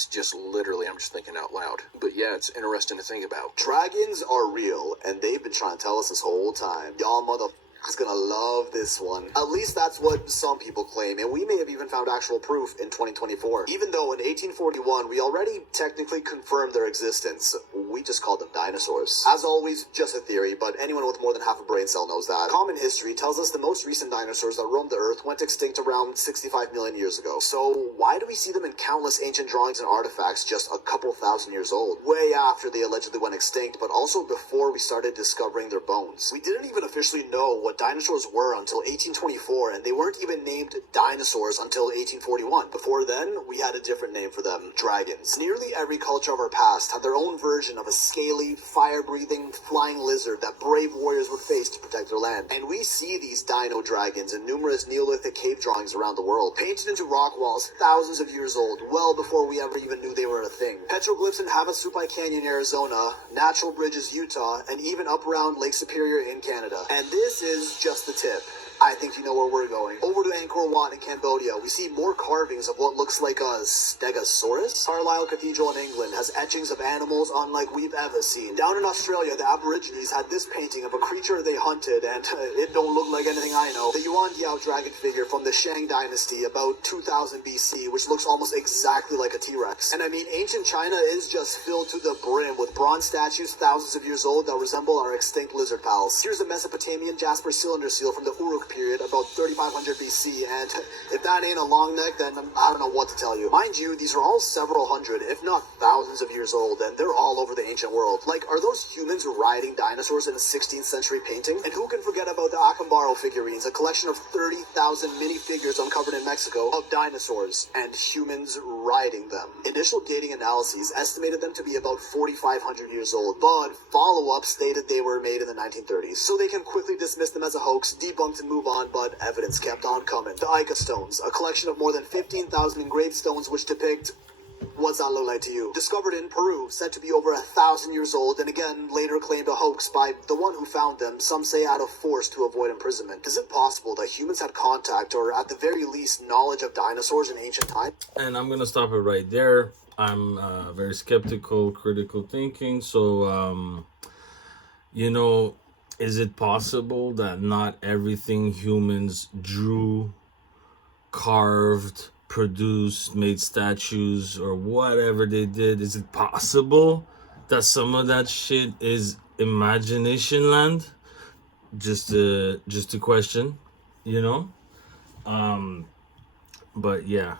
is just literally, I'm just thinking out loud. But yeah, it's interesting to think about. Dragons are real, and they've been trying to tell us this whole time. Y'all is gonna love this one. At least that's what some people claim, and we may have even found actual proof in 2024. Even though in 1841 we already technically confirmed their existence, we just called them dinosaurs. As always, just a theory, but anyone with more than half a brain cell knows that. Common history tells us the most recent dinosaurs that roamed the earth went extinct around 65 million years ago. So why do we see them in countless ancient drawings and artifacts just a couple thousand years old? Way after they allegedly went extinct, but also before we started discovering their bones. We didn't even officially know what dinosaurs were until 1824, and they weren't even named dinosaurs until 1841. Before then, we had a different name for them: dragons. Nearly every culture of our past had their own version of a scaly, fire-breathing, flying lizard that brave warriors would face to protect their land. And we see these dino dragons in numerous Neolithic cave drawings around the world, painted into rock walls thousands of years old, well before we ever even knew they were a thing. Petroglyphs in Havasupai Canyon, Arizona, Natural Bridges, Utah, and even up around Lake Superior in Canada. And this is just the tip. I think you know where we're going. Over to Angkor Wat in Cambodia, we see more carvings of what looks like a stegosaurus. Carlisle Cathedral in England has etchings of animals unlike we've ever seen. Down in Australia, the Aborigines had this painting of a creature they hunted, and it don't look like anything I know. The Yuan Diao dragon figure from the Shang dynasty about 2000 BC, which looks almost exactly like a T-Rex. And I mean, ancient China is just filled to the brim with bronze statues thousands of years old that resemble our extinct lizard pals. Here's a Mesopotamian Jasper cylinder seal from the Uruk period, about 3500 BC, and if that ain't a long neck, then I don't know what to tell you. Mind you, these are all several hundred, if not thousands of years old, and they're all over the ancient world. Like, are those humans riding dinosaurs in a 16th century painting? And who can forget about the Acambaro figurines, a collection of 30,000 minifigures uncovered in Mexico of dinosaurs and humans riding them. Initial dating analyses estimated them to be about 4,500 years old, but follow-up stated they were made in the 1930s, so they can quickly dismiss them as a hoax, debunked, and move on, but evidence kept on coming. The Ica stones, a collection of more than 15,000 engraved stones which depict what's that look like to you? Discovered in Peru, said to be over 1,000 years old, and again later claimed a hoax by the one who found them, some say out of force to avoid imprisonment. Is it possible that humans had contact, or at the very least knowledge of dinosaurs in ancient times? And I'm gonna stop it right there. I'm very skeptical, critical thinking, so is it possible that not everything humans drew, carved, produced, made statues, or whatever they did, is it possible that some of that shit is imagination land? Just a question, but yeah.